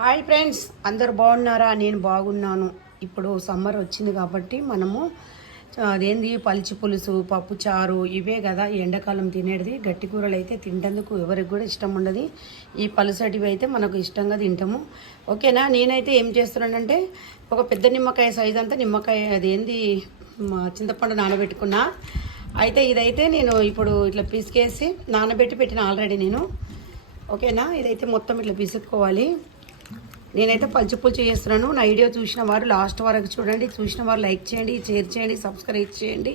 Hi friends, అందరు బాగున్నారా? నేను బాగున్నాను. ఇప్పుడు సమ్మర్ వచ్చింది కాబట్టి మనము అదేంది పలిచి పులుసు, పప్పు చారు ఇవే కదా ఎండాకాలం తినేది. గట్టి కూరలు అయితే తింటందుకు ఎవరికి కూడా ఇష్టం ఉండదు. ఈ పలుసటివి అయితే మనకు ఇష్టంగా తింటాము. ఓకేనా? నేనైతే ఏం చేస్తున్నానంటే ఒక పెద్ద నిమ్మకాయ సైజ్ అంతా నిమ్మకాయ అదేంది చింతపండు నానబెట్టుకున్నా. అయితే ఇదైతే నేను ఇప్పుడు ఇట్లా పిసికేసి నానబెట్టి పెట్టిన ఆల్రెడీ నేను. ఓకేనా? ఇదైతే మొత్తం ఇట్లా పిసుక్కోవాలి. నేనైతే పులుసు చేస్తున్నాను. నా వీడియో చూసిన వారు లాస్ట్ వరకు చూడండి. చూసిన వారు లైక్ చేయండి, షేర్ చేయండి, సబ్స్క్రైబ్ చేయండి.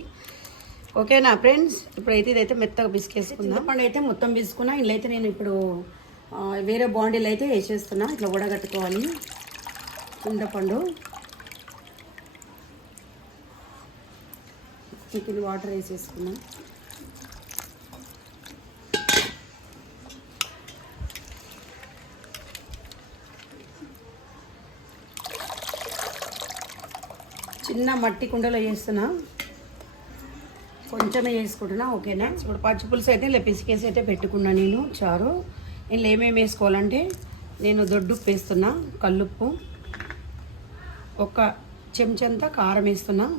ఓకేనా ఫ్రెండ్స్? ఇప్పుడైతే ఇదైతే మెత్తగా పిసికేసుకుందాం. చింతపండు అయితే మొత్తం పిసుకున్నా. ఇలా అయితే నేను ఇప్పుడు వేరే బాండీలు అయితే వేసేస్తున్నా. ఇట్లా ఉడగట్టుకోవాలి చింతపండు. చికెన్ వాటర్ వేసేసుకున్నాం. చిన్న మట్టి కుండలో చేస్తున్నా, కొంచెమే వేసుకుంటున్నా. ఓకేనా? ఇప్పుడు పచ్చి పులుసు అయితే ఇలా పిసికేసి అయితే పెట్టుకున్నా నేను చారు. ఇందులో ఏమేమి వేసుకోవాలంటే నేను దొడ్డుప్పు వేస్తున్నా, కల్లుప్పు, ఒక చెంచంతా కారం వేస్తున్నా.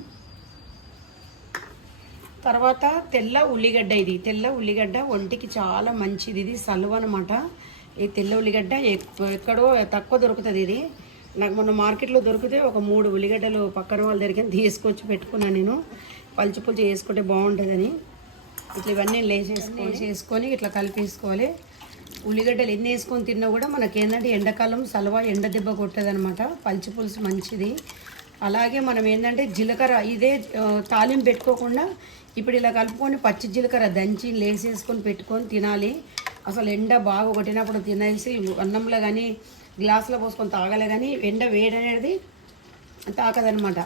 తర్వాత తెల్ల ఉల్లిగడ్డ. ఇది తెల్ల ఉల్లిగడ్డ ఒంటికి చాలా మంచిది. ఇది సలువ అనమాట. ఈ తెల్ల ఉల్లిగడ్డ ఎక్కడో తక్కువ దొరుకుతుంది. ఇది నాకు మొన్న మార్కెట్లో దొరికితే ఒక 3 ఉల్లిగడ్డలు పక్కన వాళ్ళ దగ్గర తీసుకొచ్చి పెట్టుకున్నాను నేను. పలుచు పులుసు చేసుకుంటే బాగుంటుందని. ఇట్లా ఇవన్నీ వేసేసుకొని ఇట్లా కలిపేసుకోవాలి. ఉల్లిగడ్డలు ఎన్ని వేసుకొని తిన్నా కూడా మనకి ఏంటంటే ఎండాకాలం సలవా ఎండ దెబ్బ కొట్టదనమాట. పలుచు పులుసు మంచిది. అలాగే మనం ఏంటంటే జీలకర్ర ఇదే తాలింపు పెట్టుకోకుండా ఇప్పుడు ఇలా కలుపుకొని పచ్చి జీలకర్ర దంచి లేసేసుకొని పెట్టుకొని తినాలి. అసలు ఎండ బాగా కొట్టినప్పుడు తినేసి అన్నంలో కానీ గ్లాసులో పోసుకొని తాగాలి. కానీ ఎండ వేడి అనేది తాకదనమాట.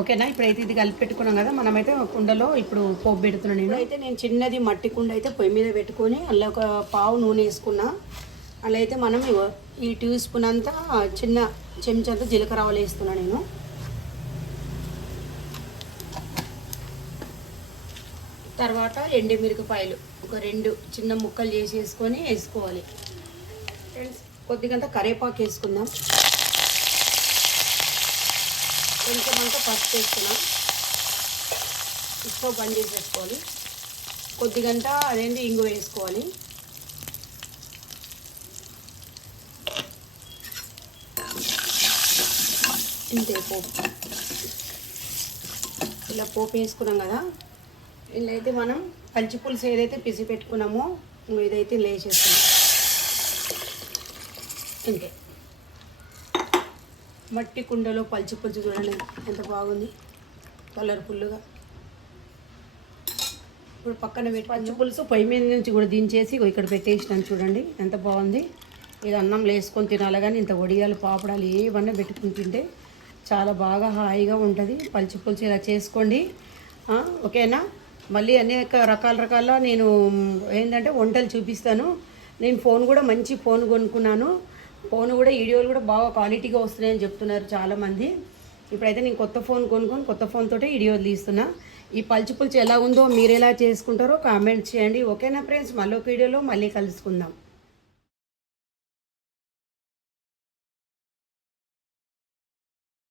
ఓకేనా? ఇప్పుడైతే ఇది కలిపి పెట్టుకున్నాం కదా. మనమైతే కుండలో ఇప్పుడు పోపు పెడుతున్నాను నేను. అయితే నేను చిన్నది మట్టి కుండ అయితే పొయ్యి మీద పెట్టుకొని అందులో ఒక పావు నూనె వేసుకున్నా. అలా అయితే మనం ఈ 2 స్పూన్ అంతా చిన్న చెంచంతా జీలకర్ర ఆవాలు వేస్తున్నా నేను. తర్వాత ఎండుమిరపకాయలు ఒక 2 చిన్న ముక్కలు చేసేసుకొని వేసుకోవాలి. కొద్దిగంత కరివేపాకు వేసుకుందాం. కొంచెం అంతా పసుపు వేసుకున్నాం. ఉప్పు బంద్ చేసేసుకోవాలి. కొద్దిగంత అదేంటి ఇంగు వేసుకోవాలి. ఇంతే పోపు. ఇలా పోపు వేసుకున్నాం కదా. ఇలా అయితే మనం పచ్చి పులుసు ఏదైతే పిసి పెట్టుకున్నామో ఇదైతే లేచేస్తున్నాం. ఇంకే మట్టి కుండలో పచ్చి పులుసు చూడండి ఎంత బాగుంది, కలర్ఫుల్గా. ఇప్పుడు పక్కన పెట్టి పచ్చి పులుసు పొయ్యి మీద నుంచి కూడా దించేసి ఇక్కడ పెట్టేసినాను చూడండి ఎంత బాగుంది. ఇది అన్నం వేసుకొని తినాలి. కానీ ఇంత వడియాలు పాపడాలు ఏవన్నా పెట్టుకుని తింటే చాలా బాగా హాయిగా ఉంటుంది. పచ్చి పులుసు ఇలా చేసుకోండి. ఓకేనా? మళ్ళీ అనేక రకాల నేను ఏంటంటే వంటలు చూపిస్తాను. నేను ఫోన్ కూడా మంచి ఫోన్ కొనుక్కున్నాను. ఫోన్ కూడా వీడియోలు కూడా బాగా క్వాలిటీగా వస్తున్నాయని చెప్తున్నారు చాలామంది. ఇప్పుడైతే నేను కొత్త ఫోన్ కొనుక్కొని కొత్త ఫోన్ తోటే వీడియోలు తీస్తున్నా. ఈ పలుచు పులుసు ఎలా ఉందో మీరు ఎలా చేసుకుంటారో కామెంట్ చేయండి. ఓకేనా ఫ్రెండ్స్? మళ్ళీ ఒక వీడియోలో మళ్ళీ కలుసుకుందాం.